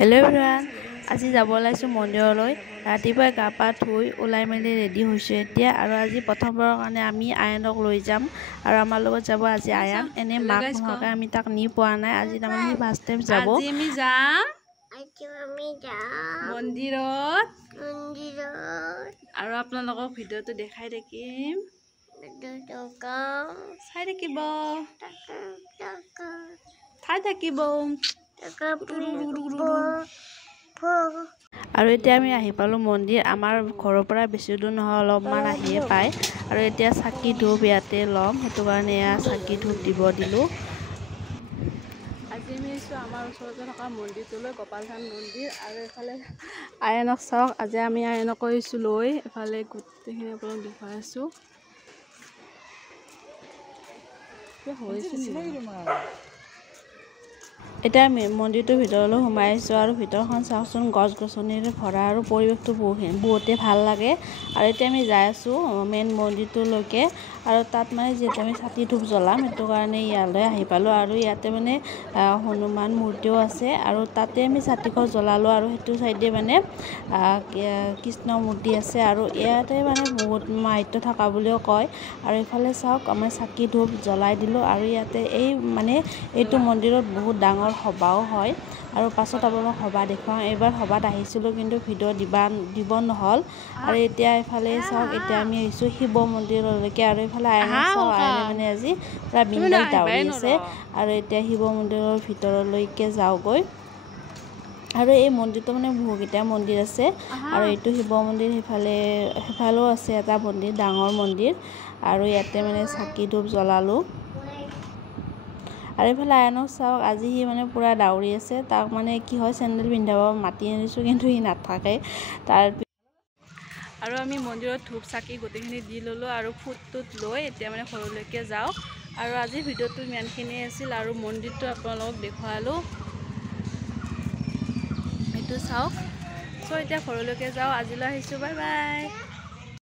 hello everyone আজি যাব লাইছো মন্দিৰলৈ ৰাতিপুৱা গা পা ধুই ওলাই মেলি ৰেডি হৈছো এতিয়া আৰু আজি প্ৰথমবাৰৰ কাৰণে আমি আয়নক লৈ যাম আৰু আমাৰ লগত যাব আজি আয়ন এনে মাক নহকে আমি তাক নি পোৱা নাই আজি তাৰমানে সি ফাৰ্ষ্ট টাইম যাব আজি আমি যাম মন্দিৰত আৰু আপোনালোকক ভিডিওটো দেখাই থাকিম চাই থাকিব আৰু এতিয়া আমি আহি পালো মন্দিৰ আমাৰ ঘৰৰ পৰা বেছি দূৰ নহয় অলপমান আহিয়ে পায় আৰু এতিয়া চাকি ধূপ ইয়াতে লম হেতু কাৰণে চাকি ধূপ দিব দিলো আজি আমি আমাৰ ওচৰতে থকা মন্দিৰটোলৈ গোপালধাম মন্দিৰ আৰু এফালে আয়নক চাওক আজি আমি আয়নক কৈছো লৈ এফালে গোটেইখিনি আপোনাক দেখাই আছো এটা মন্দিৰটোৰ ভিতৰলৈ সোমাই আহিছো আৰু ভিতৰখন চাওকচোন গছ গছনিৰে ভৰা আৰু পৰিৱেশটো বহুতে ভাল লাগে আৰু এতিয়া আমি যাই আছো মেইন মন্দিৰটোলৈকে আৰু তাত মানে যেতে আমি ছাতি ধূপ জ্বলাম হেতু কাৰণে ইয়ালৈ আহি পালো আৰু ইয়াতে মানে হনুমান মূৰ্তিও আছে আৰু তাতে আমি ছাতিখন জ্বলালো আৰু হেতু সাইডে মানে কৃষ্ণ মূৰ্তি আছে আৰু ইয়াতে মানে বহুত মাহিত্য থকা বুলিও কয় আৰু ইফালে চাওক আমি ছাতি ধূপ জ্বলাই দিলো আৰু ইয়াতে এই মানে এইটো মন্দিৰত বহুত ডাঙৰ সভাও হয় আৰু পাছত আপোনাক সভা দেখুৱাম এবাৰ সভাত আহিছিলো কিন্তু ভিডিও দিব নহল আৰু এতিয়া ইফালে চাওক এতিয়া আমি আহিছো শিৱ মন্দিৰলৈকে আৰু ইফালে আয়না চাওক আয়না মানে আজি পুৰা বিন্দাস দাউৰি আছে আৰু এতিয়া শিৱ মন্দিৰৰ ভিতৰলৈকে যাওগৈ আৰু এই মন্দিৰটো মানে বহুকেইটা মন্দিৰ আছে আৰু এইটো শিৱ মন্দিৰ সিফালেও আছে এটা মন্দিৰ ডাঙৰ মন্দিৰ আৰু ইয়াতে মানে চাকি ধূপ জ্বলালো আৰু ইফালে আয়নক চাওক আজি সি মানে পুৰা দাউৰি আছে তাক মানে কি হয় চেন্ডেল পিন্ধাব মাতি আনিছো কিন্তু সি নাথাকে তাৰ আৰু আমি মন্দিৰত ধূপ চাকি গোটেইখিনি দি ললো আৰু ফুটটোত লৈ এতিয়া মানে ঘৰলৈকে যাওঁ আৰু আজি ভিডিওটো ইমানখিনি আছিল আৰু মন্দিৰটো আপোনালোকক দেখুৱালো এইটো চাওক সো এতিয়া ঘৰলৈকে যাওঁ আজিলৈ আহিছো বাই বাই